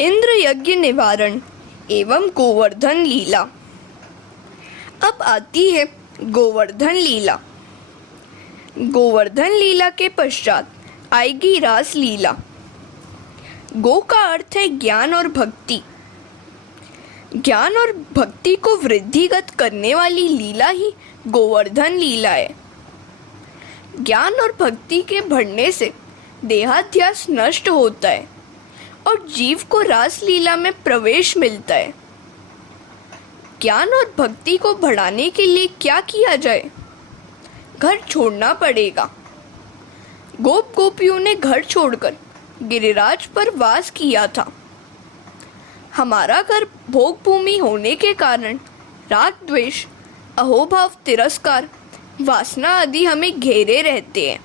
इंद्र यज्ञ निवारण एवं गोवर्धन लीला। अब आती है गोवर्धन लीला। गोवर्धन लीला के पश्चात आएगी रास लीला। गो का अर्थ है ज्ञान और भक्ति। ज्ञान और भक्ति को वृद्धिगत करने वाली लीला ही गोवर्धन लीला है। ज्ञान और भक्ति के बढ़ने से देहाध्यास नष्ट होता है और जीव को रास लीला में प्रवेश मिलता है। ज्ञान और भक्ति को बढ़ाने के लिए क्या किया जाए? घर छोड़ना पड़ेगा। गोप गोपियों ने घर छोड़कर गिरिराज पर वास किया था। हमारा घर भोग भूमि होने के कारण राग द्वेष, अहोभाव, तिरस्कार, वासना आदि हमें घेरे रहते हैं।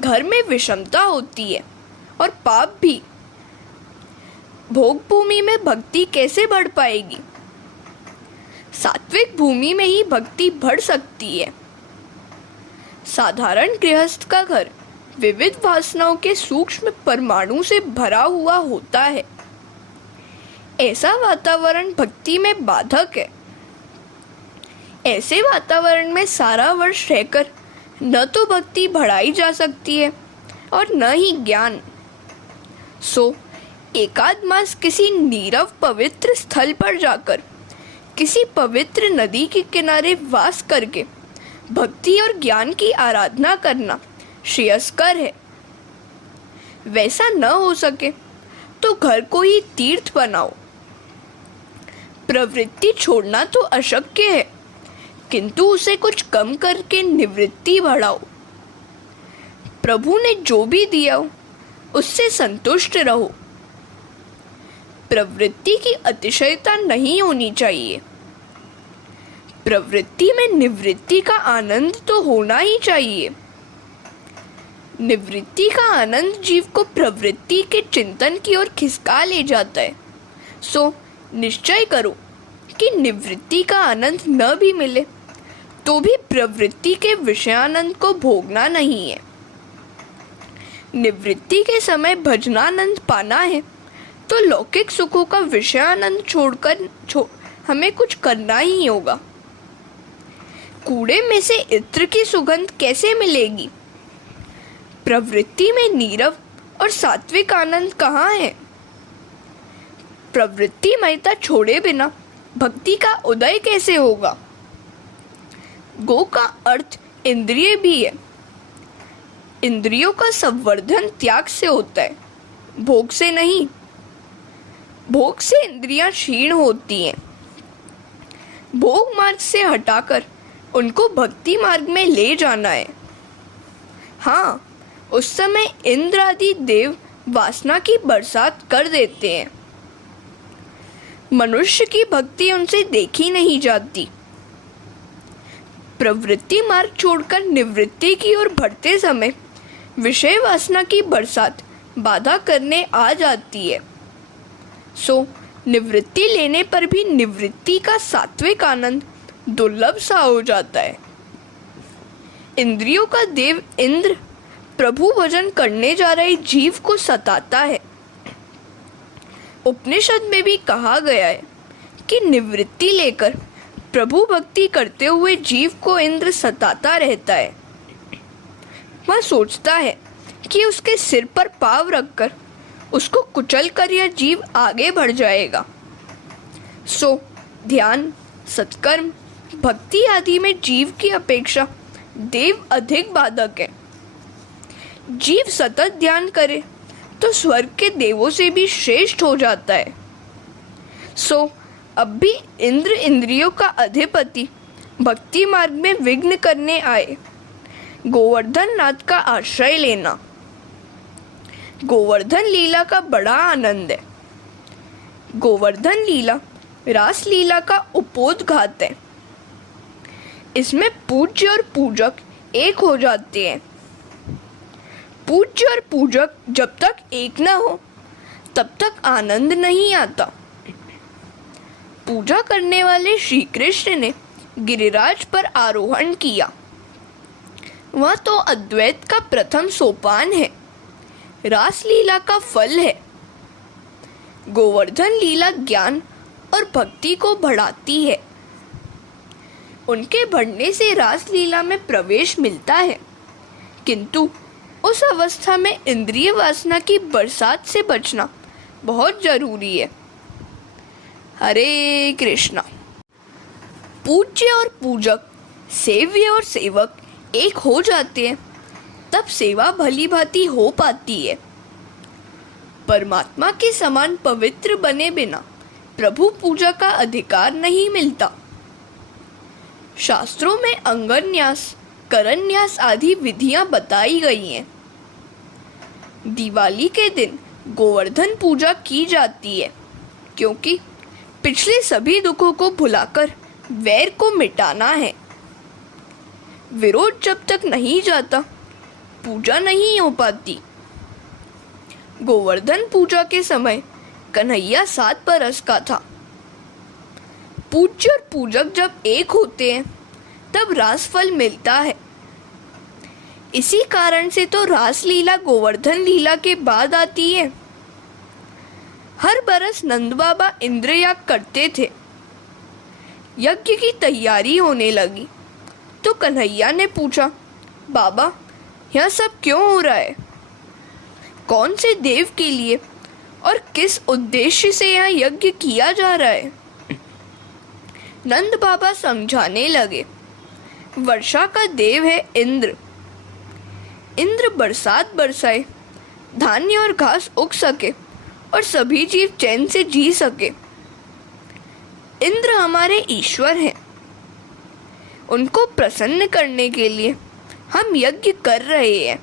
घर में विषमता होती है और पाप भी। भोग भूमि में भक्ति कैसे बढ़ पाएगी? सात्विक भूमि में ही भक्ति बढ़ सकती है। साधारण गृहस्थ का घर विविध वासनाओं के सूक्ष्म परमाणु से भरा हुआ होता है। ऐसा वातावरण भक्ति में बाधक है। ऐसे वातावरण में सारा वर्ष रहकर न तो भक्ति बढ़ाई जा सकती है और न ही ज्ञान। सो एकाध मास किसी नीरव पवित्र स्थल पर जाकर किसी पवित्र नदी के किनारे वास करके भक्ति और ज्ञान की आराधना करना श्रेयस्कर है। वैसा न हो सके तो घर को ही तीर्थ बनाओ। प्रवृत्ति छोड़ना तो अशक्य है, किंतु उसे कुछ कम करके निवृत्ति बढ़ाओ। प्रभु ने जो भी दिया उससे संतुष्ट रहो। प्रवृत्ति की अतिशयता नहीं होनी चाहिए। प्रवृत्ति में निवृत्ति का आनंद तो होना ही चाहिए। निवृत्ति का आनंद जीव को प्रवृत्ति के चिंतन की ओर खिसका ले जाता है। सो निश्चय करो कि निवृत्ति का आनंद न भी मिले तो भी प्रवृत्ति के विषयानंद को भोगना नहीं है। निवृत्ति के समय भजनानंद पाना है तो लौकिक सुखों का विषयानंद छोड़कर हमें कुछ करना ही होगा। कूड़े में से इत्र की सुगंध कैसे मिलेगी? प्रवृत्ति में नीरव और सात्विक आनंद कहाँ है? प्रवृत्तिमयता छोड़े बिना भक्ति का उदय कैसे होगा? गो का अर्थ इंद्रिय भी है। इंद्रियों का संवर्धन त्याग से होता है, भोग से नहीं। भोग से इंद्रियां क्षीण होती हैं। भोग मार्ग से हटाकर उनको भक्ति मार्ग में ले जाना है। हाँ, उस समय इंद्र आदि देव वासना की बरसात कर देते हैं। मनुष्य की भक्ति उनसे देखी नहीं जाती। प्रवृत्ति मार्ग छोड़कर निवृत्ति की ओर बढ़ते समय विषय वासना की बरसात बाधा करने आ जाती है। सो निवृत्ति लेने पर भी निवृत्ति का सात्विक आनंद दुर्लभ सा हो जाता है। इंद्रियों का देव इंद्र प्रभु भजन करने जा रहे जीव को सताता है। उपनिषद में भी कहा गया है कि निवृत्ति लेकर प्रभु भक्ति करते हुए जीव को इंद्र सताता रहता है। वह सोचता है कि उसके सिर पर पाँव रखकर उसको कुचल कर यह जीव आगे बढ़ जाएगा। सो ध्यान, सत्कर्म, भक्ति आदि में जीव की अपेक्षा देव अधिक बाधक है। जीव सतत ध्यान करे तो स्वर्ग के देवों से भी श्रेष्ठ हो जाता है। सो अब भी इंद्र इंद्रियों का अधिपति भक्ति मार्ग में विघ्न करने आए, गोवर्धन नाथ का आश्रय लेना। गोवर्धन लीला का बड़ा आनंद है। गोवर्धन लीला रास लीला का उपोद्घात है। इसमें पूज्य और पूजक एक हो जाते हैं। पूज्य और पूजक जब तक एक न हो तब तक आनंद नहीं आता। पूजा करने वाले श्री कृष्ण ने गिरिराज पर आरोहण किया। वह तो अद्वैत का प्रथम सोपान है, रासलीला का फल है। गोवर्धन लीला ज्ञान और भक्ति को बढ़ाती है। उनके बढ़ने से रास लीला में प्रवेश मिलता है, किंतु उस अवस्था में इंद्रिय वासना की बरसात से बचना बहुत जरूरी है। हरे कृष्णा। पूज्य और पूजक, सेव्य और सेवक एक हो जाते हैं, तब सेवा भली भांति हो पाती है। परमात्मा के समान पवित्र बने बिना प्रभु पूजा का अधिकार नहीं मिलता। शास्त्रों में अंगन्यास, करन्यास आदि विधियां बताई गई हैं। दिवाली के दिन गोवर्धन पूजा की जाती है, क्योंकि पिछले सभी दुखों को भुलाकर वैर को मिटाना है। विरोध जब तक नहीं जाता, पूजा नहीं हो पाती। गोवर्धन पूजा के समय कन्हैया 7 बरस का था। पूज्य और पूजक जब एक होते हैं, तब रास फल मिलता है। इसी कारण से तो रास लीला गोवर्धन लीला के बाद आती है। हर बरस नंद बाबा इंद्रयाग करते थे। यज्ञ की तैयारी होने लगी तो कन्हैया ने पूछा, बाबा यह सब क्यों हो रहा है? कौन से देव के लिए और किस उद्देश्य से यह यज्ञ किया जा रहा है? नंद बाबा समझाने लगे, वर्षा का देव है इंद्र। इंद्र बरसात बरसाए, धान्य और घास उग सके और सभी जीव चैन से जी सके। इंद्र हमारे ईश्वर हैं। उनको प्रसन्न करने के लिए हम यज्ञ कर रहे हैं।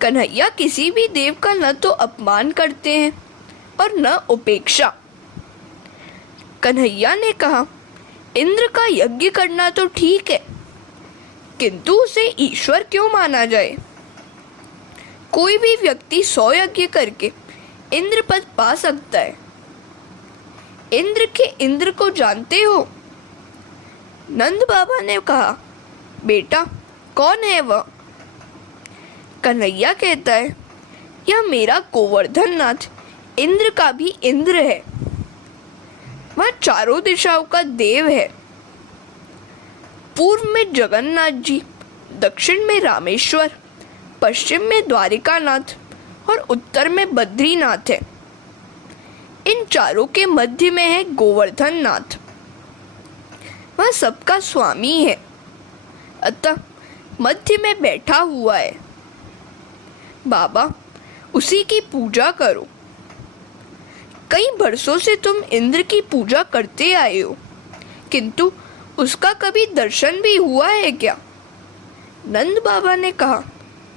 कन्हैया किसी भी देव का न तो अपमान करते हैं और न उपेक्षा। कन्हैया ने कहा, इंद्र का यज्ञ करना तो ठीक है, किंतु उसे ईश्वर क्यों माना जाए? कोई भी व्यक्ति 100 यज्ञ करके इंद्र पद पा सकता है। इंद्र के इंद्र को जानते हो? नंद बाबा ने कहा, बेटा कौन है वह? कन्हैया कहता है, यह मेरा गोवर्धन नाथ इंद्र का भी इंद्र है। वह चारों दिशाओं का देव है। पूर्व में जगन्नाथ जी, दक्षिण में रामेश्वर, पश्चिम में द्वारिकानाथ और उत्तर में बद्रीनाथ है। इन चारों के मध्य में है गोवर्धन नाथ। वह सबका स्वामी है, अतः मध्य में बैठा हुआ है। बाबा उसी की पूजा करो। कई वर्षों से तुम इंद्र की पूजा करते आए हो, किंतु उसका कभी दर्शन भी हुआ है क्या? नंद बाबा ने कहा,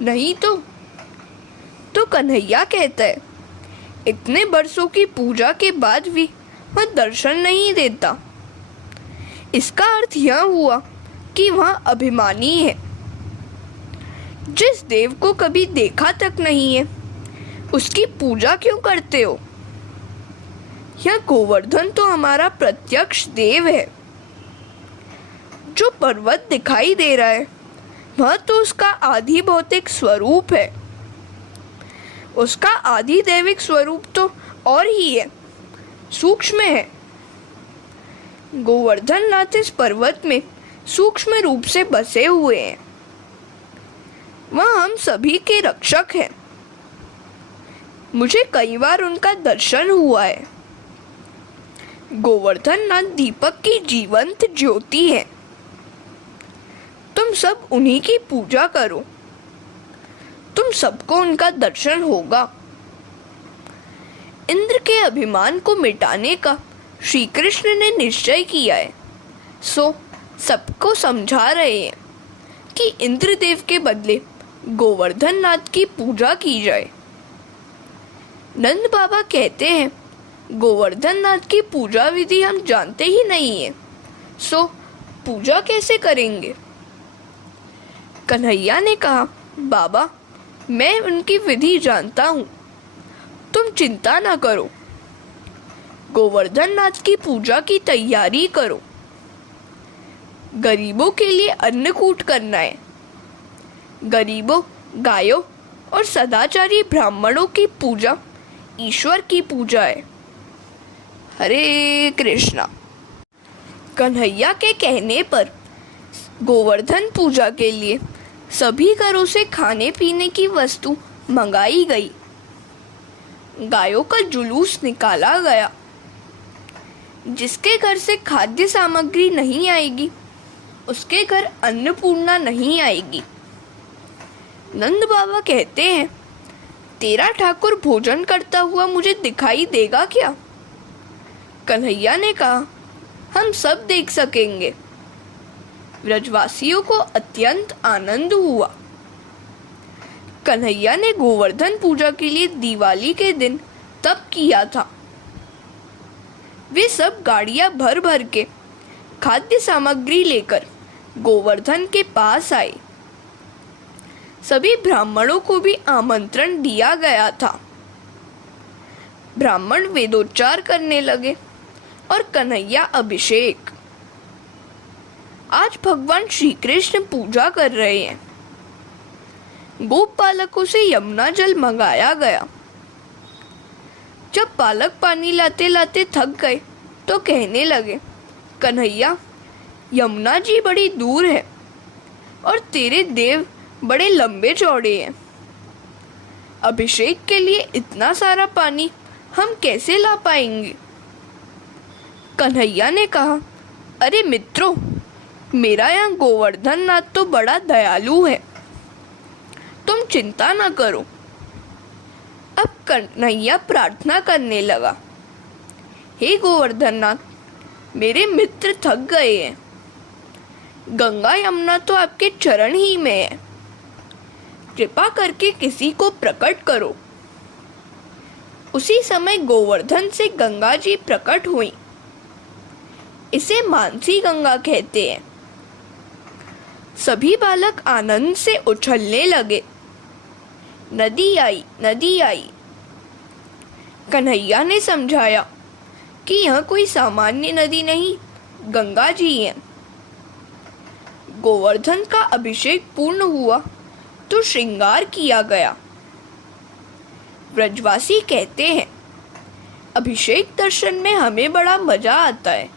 नहीं तो कन्हैया कहता है, इतने वर्षों की पूजा के बाद भी वह दर्शन नहीं देता। इसका अर्थ यह हुआ कि वह अभिमानी है। जिस देव को कभी देखा तक नहीं है, उसकी पूजा क्यों करते हो? यह गोवर्धन तो हमारा प्रत्यक्ष देव है। जो पर्वत दिखाई दे रहा है, वह तो उसका आदि भौतिक स्वरूप है। उसका आदि दैविक स्वरूप तो और ही है, सूक्ष्म है। गोवर्धन नाथ इस पर्वत में सूक्ष्म रूप से बसे हुए हैं। वह हम सभी के रक्षक हैं। मुझे कई बार उनका दर्शन हुआ है। गोवर्धन नाथ दीपक की जीवंत ज्योति है। तुम सब उन्हीं की पूजा करो, तुम सबको उनका दर्शन होगा। इंद्र के अभिमान को मिटाने का श्री कृष्ण ने निश्चय किया है, सो सबको समझा रहे हैं कि इंद्रदेव के बदले गोवर्धन नाथ की पूजा की जाए। नंद बाबा कहते हैं, गोवर्धन नाथ की पूजा विधि हम जानते ही नहीं है, सो पूजा कैसे करेंगे? कन्हैया ने कहा, बाबा मैं उनकी विधि जानता हूँ, तुम चिंता ना करो। गोवर्धन नाथ की पूजा की तैयारी करो। गरीबों के लिए अन्नकूट करना है। गरीबों, गायों और सदाचारी ब्राह्मणों की पूजा ईश्वर की पूजा है। हरे कृष्णा। कन्हैया के कहने पर गोवर्धन पूजा के लिए सभी घरों से खाने पीने की वस्तु मंगाई गई। गायों का जुलूस निकाला गया। जिसके घर से खाद्य सामग्री नहीं आएगी उसके घर अन्नपूर्णा नहीं आएगी। नंद बाबा कहते हैं, तेरा ठाकुर भोजन करता हुआ मुझे दिखाई देगा क्या? कन्हैया ने कहा, हम सब देख सकेंगे। ब्रजवासियों को अत्यंत आनंद हुआ। कन्हैया ने गोवर्धन पूजा के लिए दिवाली के दिन तप किया था। वे सब गाड़ियां भर भर के खाद्य सामग्री लेकर गोवर्धन के पास आए। सभी ब्राह्मणों को भी आमंत्रण दिया गया था। ब्राह्मण वेदोच्चार करने लगे और कन्हैया अभिषेक। आज भगवान श्री कृष्ण पूजा कर रहे हैं। गोप बालकों से यमुना जल मंगाया गया। जब बालक पानी लाते लाते थक गए तो कहने लगे, कन्हैया, यमुना जी बड़ी दूर है और तेरे देव बड़े लंबे चौड़े हैं। अभिषेक के लिए इतना सारा पानी हम कैसे ला पाएंगे? कन्हैया ने कहा, अरे मित्रों, मेरा यहाँ गोवर्धन नाथ तो बड़ा दयालु है, तुम चिंता न करो। अब कन्हैया प्रार्थना करने लगा, हे गोवर्धन नाथ, मेरे मित्र थक गए हैं। गंगा यमुना तो आपके चरण ही में है, कृपा करके किसी को प्रकट करो। उसी समय गोवर्धन से गंगा जी प्रकट हुई। इसे मानसी गंगा कहते हैं। सभी बालक आनंद से उछलने लगे। नदी आई, नदी आई। कन्हैया ने समझाया कि यह कोई सामान्य नदी नहीं, गंगा जी है। गोवर्धन का अभिषेक पूर्ण हुआ तो श्रृंगार किया गया। ब्रजवासी कहते हैं, अभिषेक दर्शन में हमें बड़ा मजा आता है।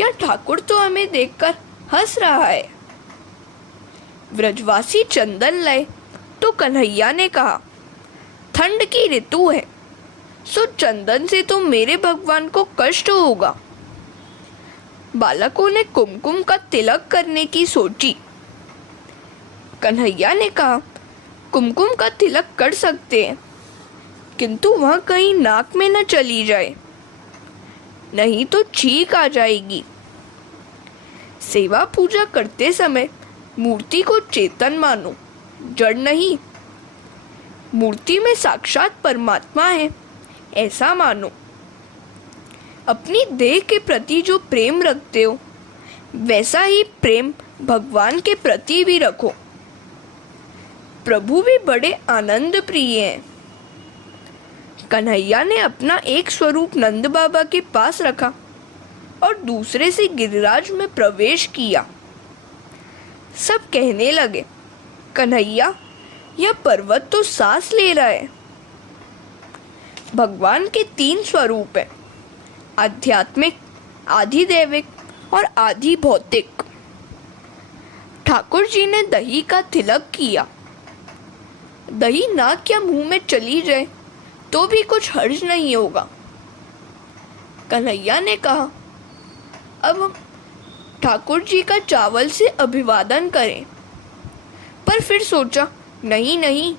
यह ठाकुर तो हमें देखकर हंस रहा है। ब्रजवासी चंदन लाए तो कन्हैया ने कहा, ठंड की ऋतु है, सो चंदन से तो मेरे भगवान को कष्ट होगा। बालकों ने कुमकुम का तिलक करने की सोची। कन्हैया ने कहा, कुमकुम का तिलक कर सकते हैं, किंतु वह कहीं नाक में न चली जाए, नहीं तो छींक आ जाएगी। सेवा पूजा करते समय मूर्ति को चेतन मानो, जड़ नहीं। मूर्ति में साक्षात परमात्मा है, ऐसा मानो। अपनी देह के प्रति जो प्रेम रखते हो वैसा ही प्रेम भगवान के प्रति भी रखो। प्रभु भी बड़े आनंद प्रिय हैं। कन्हैया ने अपना एक स्वरूप नंद बाबा के पास रखा और दूसरे से गिरिराज में प्रवेश किया। सब कहने लगे, कन्हैया, यह पर्वत तो सांस ले रहा है। भगवान के 3 स्वरूप हैं, आध्यात्मिक, आधिदैविक और आधि भौतिक। ठाकुर जी ने दही का तिलक किया। दही नाक या मुंह में चली जाए तो भी कुछ हर्ज नहीं होगा। कन्हैया ने कहा, अब हम ठाकुर जी का चावल से अभिवादन करें, पर फिर सोचा, नहीं नहीं,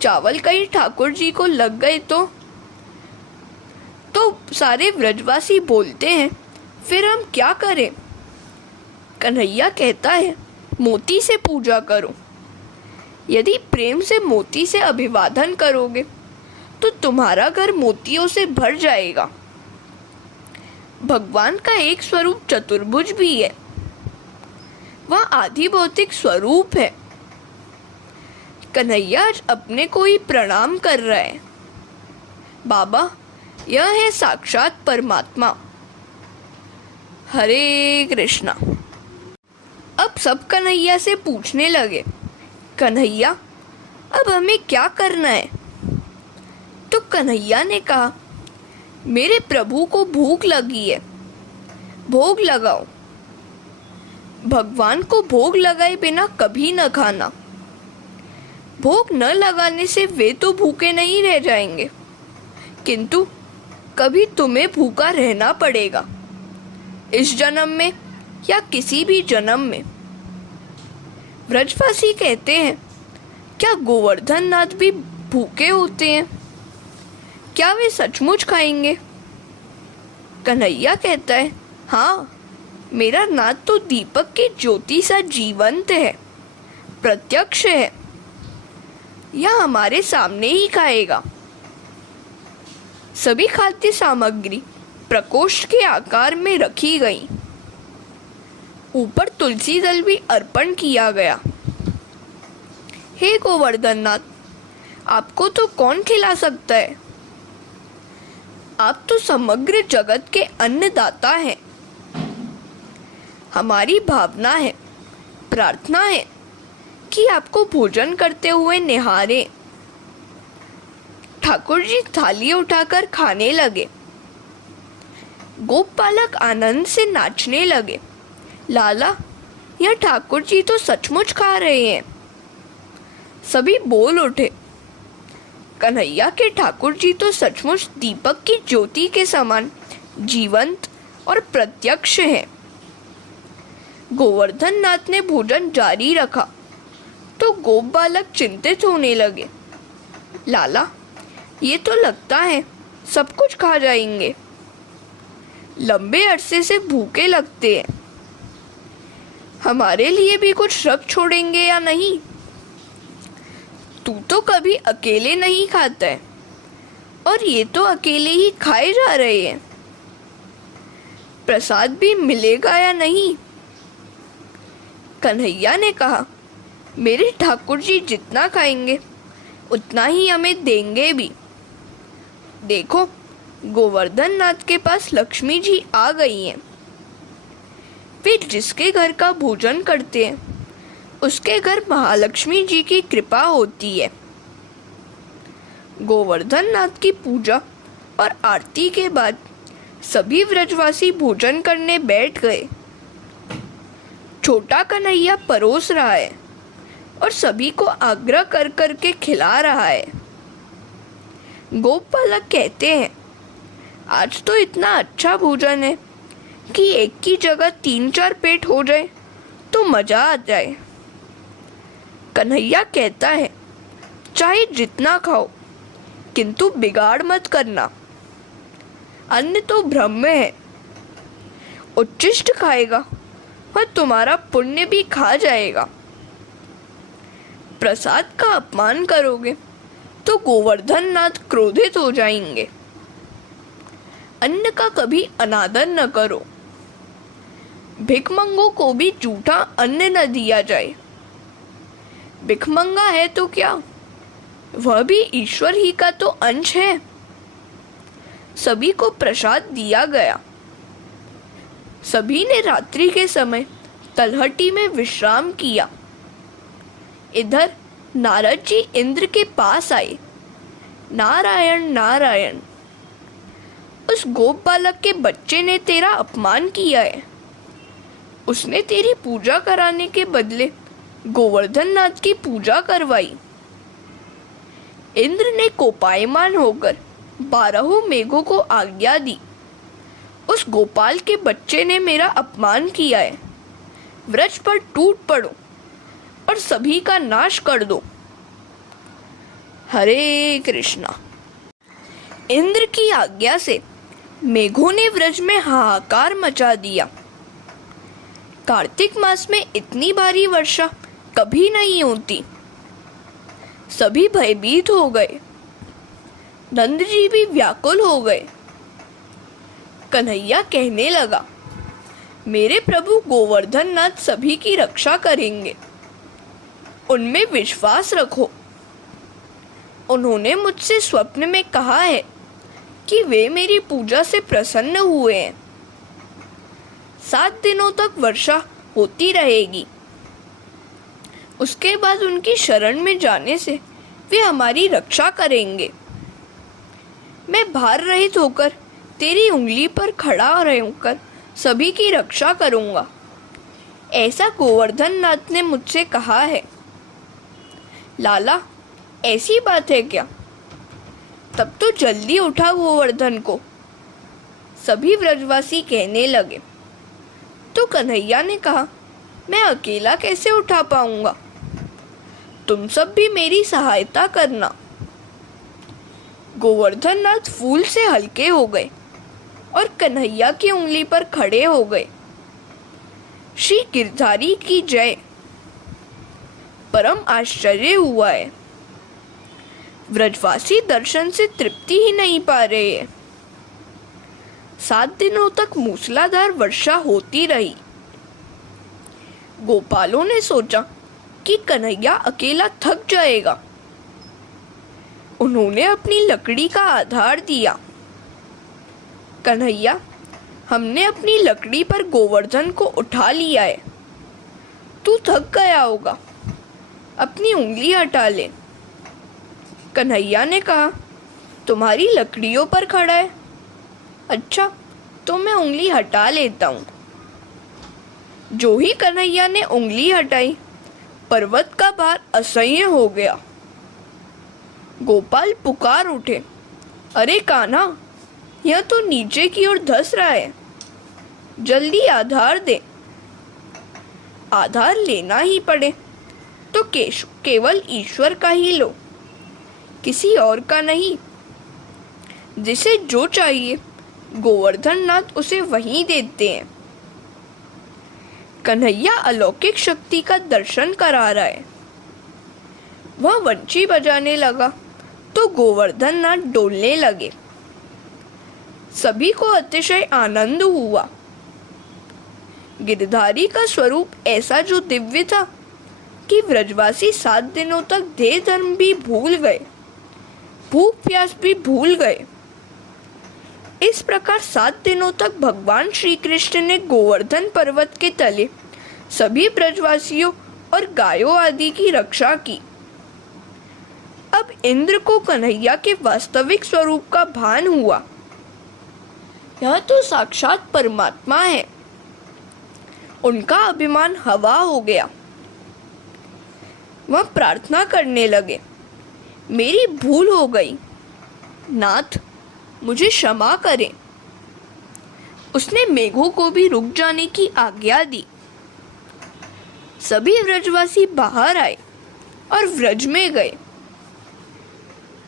चावल कहीं ठाकुर जी को लग गए तो सारे व्रजवासी बोलते हैं, फिर हम क्या करें? कन्हैया कहता है, मोती से पूजा करो। यदि प्रेम से मोती से अभिवादन करोगे तो तुम्हारा घर मोतियों से भर जाएगा। भगवान का एक स्वरूप चतुर्भुज भी है, वह आधि भौतिक स्वरूप है। कन्हैया आज अपने को ही प्रणाम कर रहा है। बाबा, यह है साक्षात परमात्मा। हरे कृष्णा। अब सब कन्हैया से पूछने लगे, कन्हैया, अब हमें क्या करना है? तो कन्हैया ने कहा, मेरे प्रभु को भूख लगी है, भोग लगाओ। भगवान को भोग लगाए बिना कभी न खाना। भोग न लगाने से वे तो भूखे नहीं रह जाएंगे, किंतु कभी तुम्हें भूखा रहना पड़ेगा, इस जन्म में या किसी भी जन्म में। व्रजवासी कहते हैं, क्या गोवर्धन नाथ भी भूखे होते हैं? क्या वे सचमुच खाएंगे? कन्हैया कहता है, हाँ, मेरा नाथ तो दीपक की ज्योति सा जीवंत है, प्रत्यक्ष है, यह हमारे सामने ही खाएगा। सभी खाद्य सामग्री प्रकोष्ठ के आकार में रखी गई। ऊपर तुलसी दल भी अर्पण किया गया। हे गोवर्धन नाथ, आपको तो कौन खिला सकता है? आप तो समग्र जगत के अन्नदाता हैं। हमारी भावना है, प्रार्थना है कि आपको भोजन करते हुए निहारें। ठाकुर जी थाली उठाकर खाने लगे। गोपालक आनंद से नाचने लगे। लाला, यह ठाकुर जी तो सचमुच खा रहे हैं। सभी बोल उठे, कन्हैया के ठाकुर जी तो सचमुच दीपक की ज्योति के समान जीवंत और प्रत्यक्ष हैं। गोवर्धन नाथ ने भोजन जारी रखा तो गोप बालक चिंतित होने लगे। लाला, ये तो लगता है सब कुछ खा जाएंगे। लंबे अरसे से भूखे लगते हैं। हमारे लिए भी कुछ रख छोड़ेंगे या नहीं? तू तो कभी अकेले नहीं खाता है और ये तो अकेले ही खाए जा रहे हैं। प्रसाद भी मिलेगा या नहीं? कन्हैया ने कहा, मेरे ठाकुर जी जितना खाएंगे उतना ही हमें देंगे भी। देखो, गोवर्धन नाथ के पास लक्ष्मी जी आ गई हैं। वे जिसके घर का भोजन करते हैं उसके घर महालक्ष्मी जी की कृपा होती है। गोवर्धन नाथ की पूजा और आरती के बाद सभी व्रजवासी भोजन करने बैठ गए। छोटा कन्हैया परोस रहा है और सभी को आग्रह कर कर के खिला रहा है। गोपालक कहते हैं, आज तो इतना अच्छा भोजन है कि एक की जगह 3-4 पेट हो जाए तो मजा आ जाए। कन्हैया कहता है, चाहे जितना खाओ किंतु बिगाड़ मत करना। अन्न तो ब्रह्म है, उच्छिष्ट खाएगा और तुम्हारा पुण्य भी खा जाएगा। प्रसाद का अपमान करोगे तो गोवर्धन नाथ क्रोधित हो जाएंगे। अन्न का कभी अनादर न करो। भिखमंगों को भी जूठा अन्न न दिया जाए। भिखमंगा है तो क्या, वह भी ईश्वर ही का तो अंश है। सभी को प्रसाद दिया गया। सभी ने रात्रि के समय तलहटी में विश्राम किया। इधर नारद जी इंद्र के पास आए। नारायण नारायण, उस गोप बालक के बच्चे ने तेरा अपमान किया है। उसने तेरी पूजा कराने के बदले गोवर्धन नाथ की पूजा करवाई। इंद्र ने कोपायमान होकर 12 मेघों को आज्ञा दी। उस गोपाल के बच्चे ने मेरा अपमान किया है। व्रज पर टूट पड़ो और सभी का नाश कर दो। हरे कृष्णा। इंद्र की आज्ञा से मेघों ने व्रज में हाहाकार मचा दिया। कार्तिक मास में इतनी भारी वर्षा कभी नहीं होती। सभी भयभीत हो गए। नंद जी भी व्याकुल हो गए। कन्हैया कहने लगा, मेरे प्रभु गोवर्धन नाथ सभी की रक्षा करेंगे, उनमें विश्वास रखो। उन्होंने मुझसे स्वप्न में कहा है कि वे मेरी पूजा से प्रसन्न हुए हैं। 7 दिनों तक वर्षा होती रहेगी। उसके बाद उनकी शरण में जाने से वे हमारी रक्षा करेंगे। मैं भार रहित होकर तेरी उंगली पर खड़ा रहकर सभी की रक्षा करूंगा, ऐसा गोवर्धन नाथ ने मुझसे कहा है। लाला, ऐसी बात है क्या? तब तो जल्दी उठा गोवर्धन को, सभी व्रजवासी कहने लगे। तो कन्हैया ने कहा, मैं अकेला कैसे उठा पाऊंगा, तुम सब भी मेरी सहायता करना। गोवर्धन नाथ फूल से हल्के हो गए और कन्हैया की उंगली पर खड़े हो गए। श्री गिरधारी की जय। परम आश्चर्य हुआ है, व्रजवासी दर्शन से तृप्ति ही नहीं पा रहे हैं। 7 दिनों तक मूसलाधार वर्षा होती रही। गोपालों ने सोचा कि कन्हैया अकेला थक जाएगा। उन्होंने अपनी लकड़ी का आधार दिया। कन्हैया, हमने अपनी लकड़ी पर गोवर्धन को उठा लिया है, तू थक गया होगा, अपनी उंगली हटा ले। कन्हैया ने कहा, तुम्हारी लकड़ियों पर खड़ा है, अच्छा तो मैं उंगली हटा लेता हूँ। जो ही कन्हैया ने उंगली हटाई, पर्वत का भार असह्य हो गया। गोपाल पुकार उठे, अरे कान्हा, यह तो नीचे की ओर धंस रहा है, जल्दी आधार दे। आधार लेना ही पड़े तो केवल ईश्वर का ही लो, किसी और का नहीं। जिसे जो चाहिए गोवर्धन नाथ उसे वहीं देते हैं। कन्हैया अलौकिक शक्ति का दर्शन करा रहा है। वह वंशी बजाने लगा तो गोवर्धन नाथ डोलने लगे। सभी को अतिशय आनंद हुआ। गिरधारी का स्वरूप ऐसा जो दिव्य था कि व्रजवासी 7 दिनों तक देह धर्म भी भूल गए, भूख प्यास भी भूल गए। इस प्रकार 7 दिनों तक भगवान श्री कृष्ण ने गोवर्धन पर्वत के तले सभी ब्रजवासियों और गायों आदि की रक्षा की। अब इंद्र को कन्हैया के वास्तविक स्वरूप का भान हुआ। यह तो साक्षात परमात्मा है। उनका अभिमान हवा हो गया। वह प्रार्थना करने लगे, मेरी भूल हो गई, नाथ मुझे क्षमा करें। उसने मेघों को भी रुक जाने की आज्ञा दी। सभी व्रजवासी बाहर आए और व्रज में गए।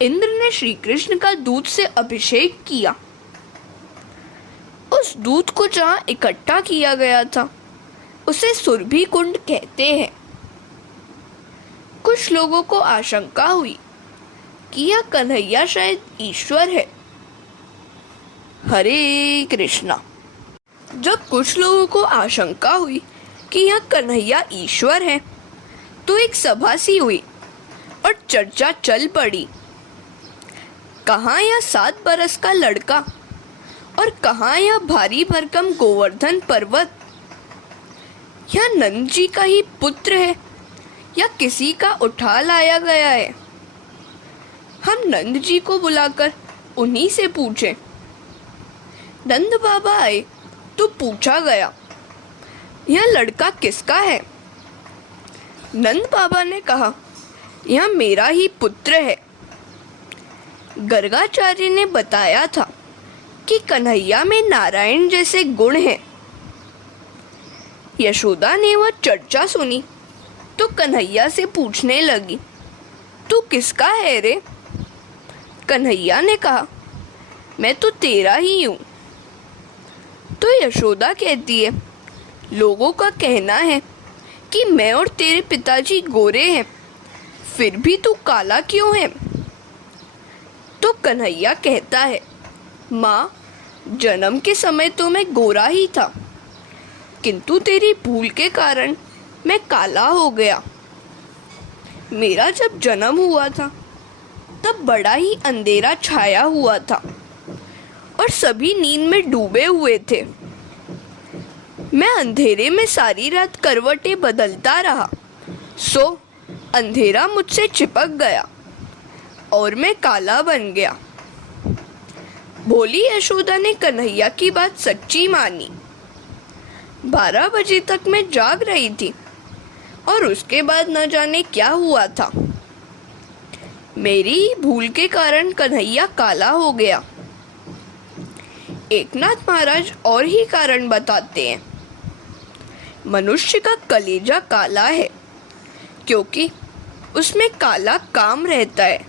इंद्र ने श्री कृष्ण का दूध से अभिषेक किया। उस दूध को जहाँ इकट्ठा किया गया था उसे सुरभि कुंड कहते हैं। कुछ लोगों को आशंका हुई कि यह कन्हैया शायद ईश्वर है। हरे कृष्णा। जब कुछ लोगों को आशंका हुई कि यह कन्हैया ईश्वर है तो एक सभा सी हुई और चर्चा चल पड़ी। कहाँ यह 7 बरस का लड़का और कहाँ यह भारी भरकम गोवर्धन पर्वत? यह नंद जी का ही पुत्र है या किसी का उठा लाया गया है? हम नंद जी को बुलाकर उन्हीं से पूछें। नंद बाबा आए तो पूछा गया, यह लड़का किसका है? नंद बाबा ने कहा, यह मेरा ही पुत्र है। गर्गाचार्य ने बताया था कि कन्हैया में नारायण जैसे गुण हैं। यशोदा ने वह चर्चा सुनी तो कन्हैया से पूछने लगी, तू किसका है रे? कन्हैया ने कहा, मैं तो तेरा ही हूँ। तो यशोदा कहती है, लोगों का कहना है कि मैं और तेरे पिताजी गोरे हैं, फिर भी तू काला क्यों है? तो कन्हैया कहता है, माँ, जन्म के समय तो मैं गोरा ही था, किंतु तेरी भूल के कारण मैं काला हो गया। मेरा जब जन्म हुआ था तब बड़ा ही अंधेरा छाया हुआ था और सभी नींद में डूबे हुए थे। मैं अंधेरे में सारी रात करवटें बदलता रहा, सो अंधेरा मुझसे चिपक गया और मैं काला बन गया। भोली यशोदा ने कन्हैया की बात सच्ची मानी। 12 बजे तक मैं जाग रही थी और उसके बाद न जाने क्या हुआ था। मेरी भूल के कारण कन्हैया काला हो गया। एकनाथ महाराज और ही कारण बताते हैं। मनुष्य का कलेजा काला है क्योंकि उसमें काला काम रहता है।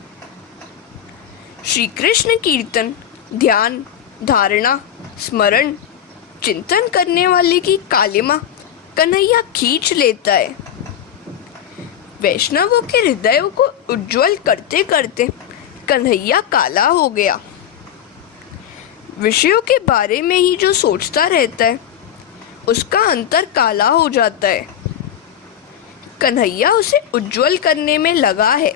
श्री कृष्ण कीर्तन, ध्यान, धारणा, स्मरण, चिंतन करने वाले की कालिमा कन्हैया खींच लेता है। वैष्णवों के हृदयों को उज्जवल करते करते कन्हैया काला हो गया। विषयों के बारे में ही जो सोचता रहता है उसका अंतर काला हो जाता है। कन्हैया उसे उज्जवल करने में लगा है।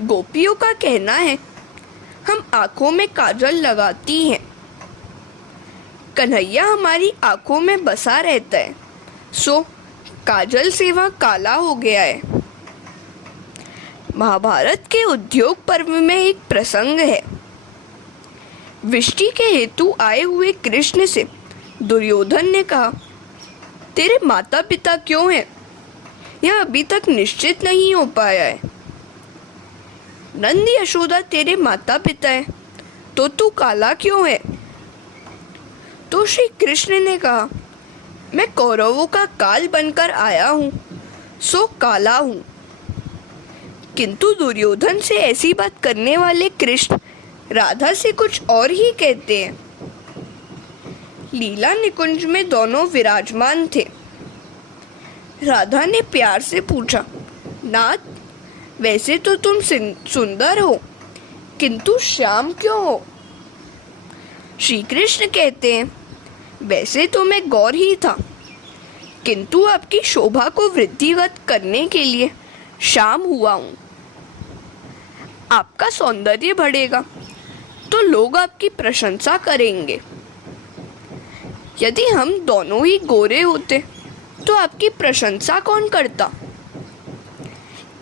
गोपियों का कहना है, हम आंखों में काजल लगाती हैं। कन्हैया हमारी आंखों में बसा रहता है, सो काजल से वह काला हो गया है। महाभारत के उद्योग पर्व में एक प्रसंग है। विष्टि के हेतु आए हुए कृष्ण से दुर्योधन ने कहा, तेरे माता पिता क्यों हैं? यह अभी तक निश्चित नहीं हो पाया है। नंद यशोदा तेरे माता पिता है तो तू काला क्यों है? तो श्री कृष्ण ने कहा, मैं कौरवों का काल बनकर आया हूँ, सो काला हूँ। किंतु दुर्योधन से ऐसी बात करने वाले कृष्ण राधा से कुछ और ही कहते हैं। लीला निकुंज में दोनों विराजमान थे। राधा ने प्यार से पूछा, नाथ, वैसे तो तुम सुंदर हो, किंतु श्याम क्यों हो? श्री कृष्ण कहते हैं, वैसे तो मैं गौर ही था, किंतु आपकी शोभा को वृद्धिगत करने के लिए श्याम हुआ हूँ। आपका सौंदर्य बढ़ेगा तो लोग आपकी प्रशंसा करेंगे। यदि हम दोनों ही गोरे होते तो आपकी प्रशंसा कौन करता?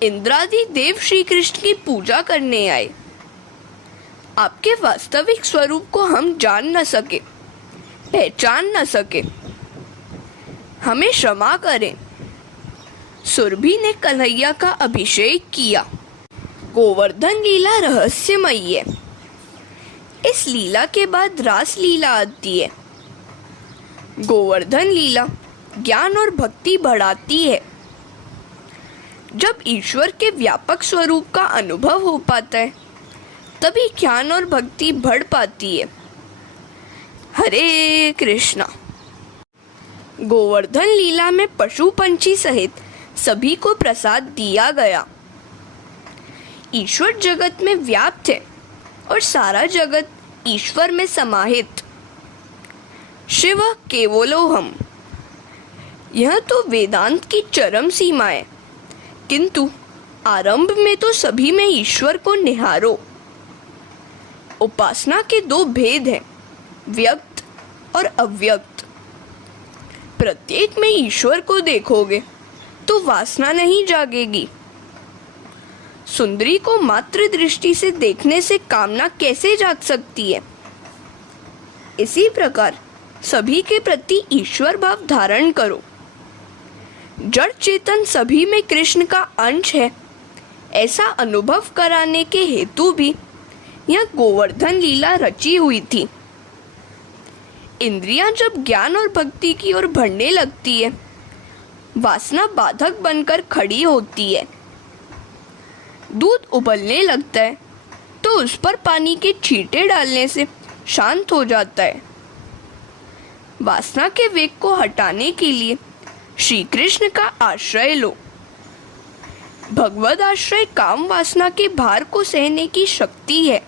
इंद्रादि देव श्री कृष्ण की पूजा करने आए। आपके वास्तविक स्वरूप को हम जान न सके, पहचान न सके, हमें क्षमा करें। सुरभि ने कन्हैया का अभिषेक किया। गोवर्धन लीला रहस्यमयी है। इस लीला के बाद रास लीला आती है। गोवर्धन लीला ज्ञान और भक्ति बढ़ाती है। जब ईश्वर के व्यापक स्वरूप का अनुभव हो पाता है तभी ज्ञान और भक्ति बढ़ पाती है। हरे कृष्णा। गोवर्धन लीला में पशु पंछी सहित सभी को प्रसाद दिया गया। ईश्वर जगत में व्याप्त है और सारा जगत ईश्वर में समाहित। शिव केवलोहम, यह तो वेदांत की चरम सीमा है, किंतु आरंभ में तो सभी में ईश्वर को निहारो। उपासना के दो भेद हैं, व्यक्त और अव्यक्त। प्रत्येक में ईश्वर को देखोगे तो वासना नहीं जागेगी। सुंदरी को मात्र दृष्टि से देखने से कामना कैसे जाग सकती है? इसी प्रकार सभी के प्रति ईश्वर भाव धारण करो। जड़ चेतन सभी में कृष्ण का अंश है, ऐसा अनुभव कराने के हेतु भी यह गोवर्धन लीला रची हुई थी। इंद्रियां जब ज्ञान और भक्ति की ओर बढ़ने लगती है, वासना बाधक बनकर खड़ी होती है। दूध उबलने लगता है तो उस पर पानी के छींटे डालने से शांत हो जाता है। वासना के वेग को हटाने के लिए श्री कृष्ण का आश्रय लो। भगवद आश्रय काम वासना के भार को सहने की शक्ति है।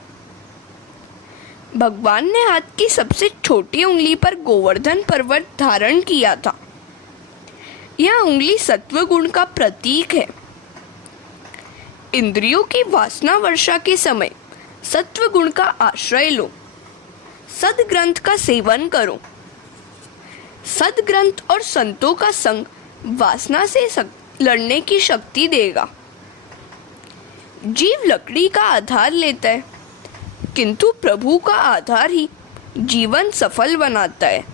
भगवान ने हाथ की सबसे छोटी उंगली पर गोवर्धन पर्वत धारण किया था। यह उंगली सत्व गुण का प्रतीक है। इंद्रियों की वासना वर्षा के समय सत्व गुण का आश्रय लो। सद्ग्रंथ का सेवन करो। सद्ग्रंथ और संतों का संग वासना से लड़ने की शक्ति देगा। जीव लकड़ी का आधार लेता है, किंतु प्रभु का आधार ही जीवन सफल बनाता है।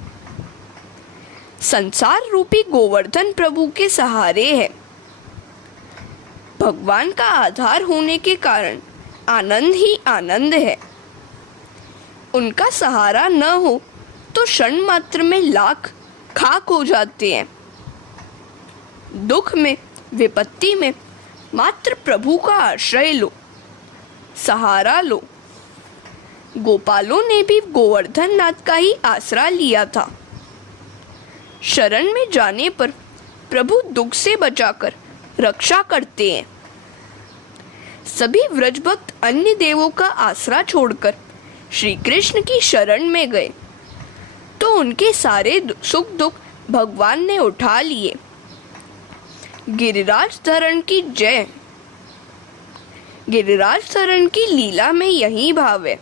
संसार रूपी गोवर्धन प्रभु के सहारे है। भगवान का आधार होने के कारण आनंद ही आनंद है। उनका सहारा न हो तो क्षण मात्र में लाख खाक हो जाते हैं। दुख में, विपत्ति में मात्र प्रभु का आश्रय लो, सहारा लो। गोपालों ने भी गोवर्धन नाथ का ही आसरा लिया था। शरण में जाने पर प्रभु दुख से बचाकर रक्षा करते हैं। सभी व्रज भक्त अन्य देवों का आसरा छोड़कर श्री कृष्ण की शरण में गए तो उनके सारे सुख दुख भगवान ने उठा लिए। गिरिराज धरण की जय। गिरिराज धरण की लीला में यही भाव है।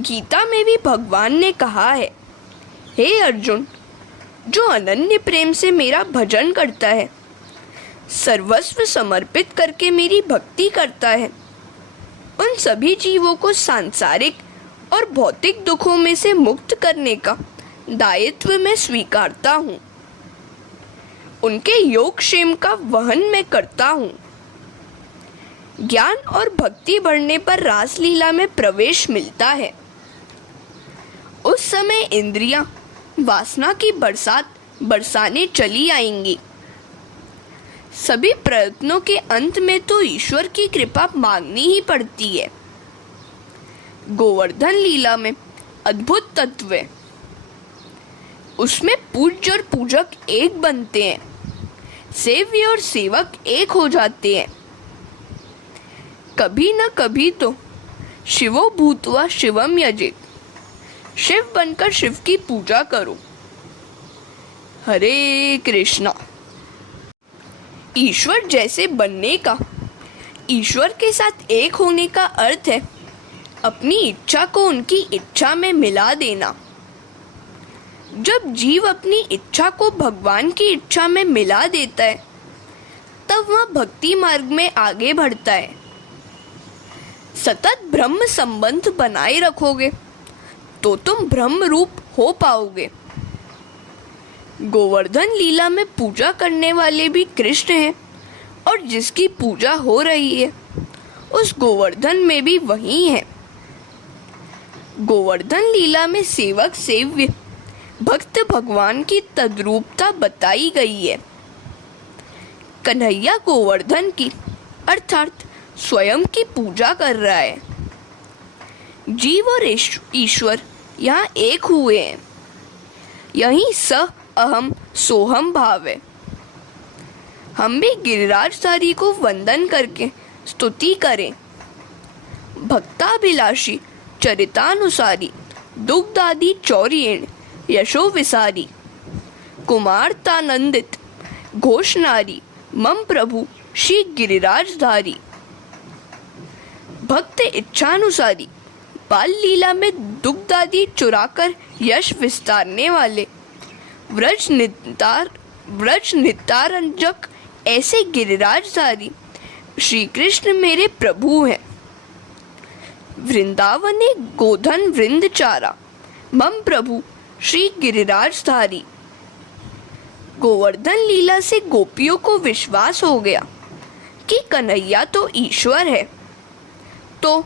गीता में भी भगवान ने कहा है, हे अर्जुन, जो अनन्य प्रेम से मेरा भजन करता है, सर्वस्व समर्पित करके मेरी भक्ति करता है, उन सभी जीवों को सांसारिक और भौतिक दुखों में से मुक्त करने का दायित्व मैं स्वीकारता हूँ। उनके योग क्षेम का वहन मैं करता हूँ। ज्ञान और भक्ति बढ़ने पर रासलीला में प्रवेश मिलता है। उस समय इंद्रियां वासना की बरसात बरसाने चली आएंगी। सभी प्रयत्नों के अंत में तो ईश्वर की कृपा मांगनी ही पड़ती है। गोवर्धन लीला में अद्भुत तत्व है। उसमें पूज्य और पूजक एक बनते हैं, सेव्य और सेवक एक हो जाते हैं। कभी न कभी तो शिवो भूत्वा शिवम यजेत, शिव बनकर शिव की पूजा करो। हरे कृष्णा। ईश्वर जैसे बनने का, ईश्वर के साथ एक होने का अर्थ है अपनी इच्छा को उनकी इच्छा में मिला देना। जब जीव अपनी इच्छा को भगवान की इच्छा में मिला देता है तब वह भक्ति मार्ग में आगे बढ़ता है। सतत ब्रह्म संबंध बनाए रखोगे तो तुम ब्रह्म रूप हो पाओगे। गोवर्धन लीला में पूजा करने वाले भी कृष्ण हैं और जिसकी पूजा हो रही है उस गोवर्धन में भी वही है। गोवर्धन लीला में सेवक सेव्य भक्त भगवान की तद्रूपता बताई गई है। कन्हैया गोवर्धन की अर्थात स्वयं की पूजा कर रहा है। जीव और ईश्वर यहाँ एक हुए हैं। यही स अहम सोहम भाव है। हम भी गिरिराजधारी को वंदन करके स्तुति करें। भक्ताभिलाषी चरितानुसारी दुग्धादि चौरियेण यशो विसारी कुमारतानंदित घोषनारी मम प्रभु श्री गिरिराजधारी। भक्त इच्छानुसारी बाल लीला में दुग्धादि चुराकर यश विस्तारने वाले व्रज नितारंजक ऐसे गिरिराजधारी श्री कृष्ण मेरे प्रभु हैं। वृंदावने गोधन वृंद चारा मम प्रभु श्री गिरिराजधारी। गोवर्धन लीला से गोपियों को विश्वास हो गया कि कन्हैया तो ईश्वर है, तो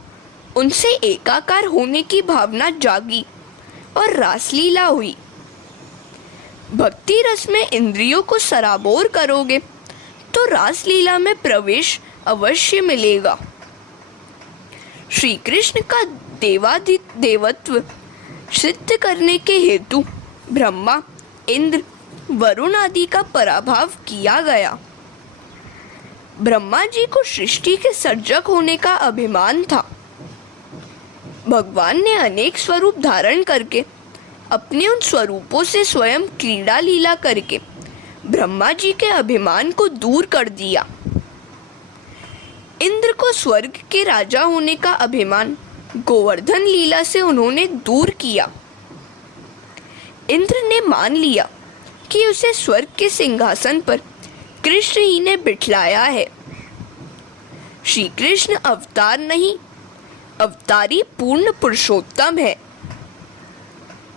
उनसे एकाकार होने की भावना जागी और रासलीला हुई। भक्ति रस में इंद्रियों को सराबोर करोगे तो रासलीला में प्रवेश अवश्य मिलेगा। श्री कृष्ण का देवत्व सिद्ध करने के हेतु ब्रह्मा, इंद्र, वरुण आदि का पराभव किया गया। ब्रह्मा जी को सृष्टि के सर्जक होने का अभिमान था। भगवान ने अनेक स्वरूप धारण करके अपने उन स्वरूपों से स्वयं क्रीड़ा लीला करके ब्रह्मा जी के अभिमान को दूर कर दिया। इंद्र को स्वर्ग के राजा होने का अभिमान गोवर्धन लीला से उन्होंने दूर किया। इंद्र ने मान लिया कि उसे स्वर्ग के सिंहासन पर कृष्ण ही ने बिठलाया है। श्री कृष्ण अवतार नहीं अवतारी पूर्ण पुरुषोत्तम है।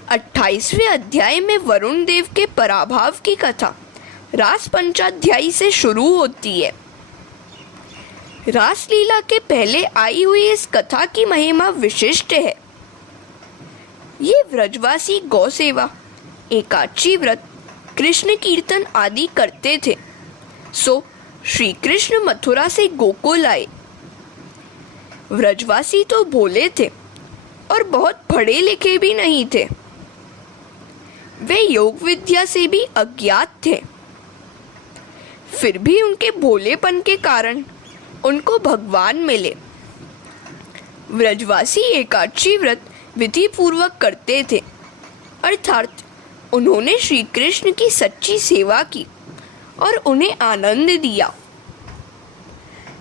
28वें अध्याय में वरुण देव के पराभव की कथा रास पंचाध्यायी से शुरू होती है। रासलीला के पहले आई हुई इस कथा की महिमा विशिष्ट है। ये व्रजवासी गौ सेवा, एकादशी व्रत, कृष्ण कीर्तन आदि करते थे। सो श्री कृष्ण मथुरा से गोकुल आए। व्रजवासी तो भोले थे और बहुत पढ़े लिखे भी नहीं थे। वे योग विद्या से भी अज्ञात थे। फिर भी उनके भोलेपन के कारण उनको भगवान मिले। व्रजवासी एकादशी व्रत विधि पूर्वक करते थे, अर्थात उन्होंने श्री कृष्ण की सच्ची सेवा की और उन्हें आनंद दिया।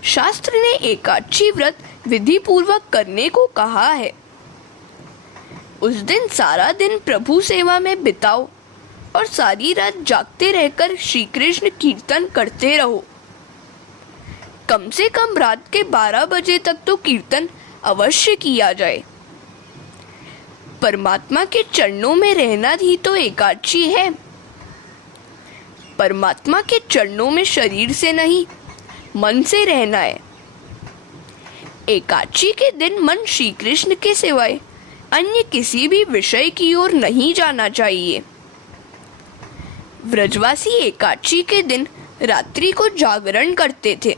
शास्त्र ने एकादशी व्रत विधि पूर्वक करने को कहा है। उस दिन सारा दिन प्रभु सेवा में बिताओ और सारी रात जागते रहकर श्री कृष्ण कीर्तन करते रहो। कम से कम रात के 12 बजे तक तो कीर्तन अवश्य किया जाए। परमात्मा के चरणों में रहना ही तो एकादशी है। परमात्मा के चरणों में शरीर से नहीं, मन से रहना है। एकादशी के दिन मन श्री कृष्ण के सिवाय अन्य किसी भी विषय की ओर नहीं जाना चाहिए। व्रजवासी एकादशी के दिन रात्रि को जागरण करते थे।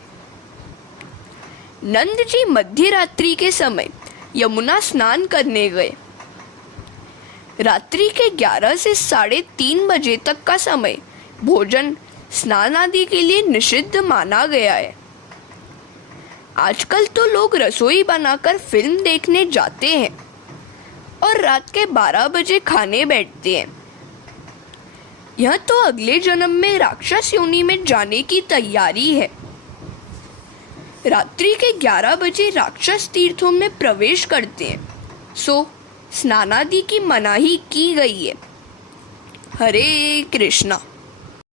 नंद जी मध्य रात्रि के समय यमुना स्नान करने गए। रात्रि के 11 से 3:30 बजे तक का समय भोजन, स्नान आदि के लिए निषिद्ध माना गया है। आजकल तो लोग रसोई बनाकर फिल्म देखने जाते हैं और रात के 12 बजे खाने बैठते हैं। यह तो अगले जन्म में राक्षस योनि में जाने की तैयारी है। रात्रि के 11 बजे राक्षस तीर्थों में प्रवेश करते हैं, सो स्नानादि की मनाही की गई है। हरे कृष्णा।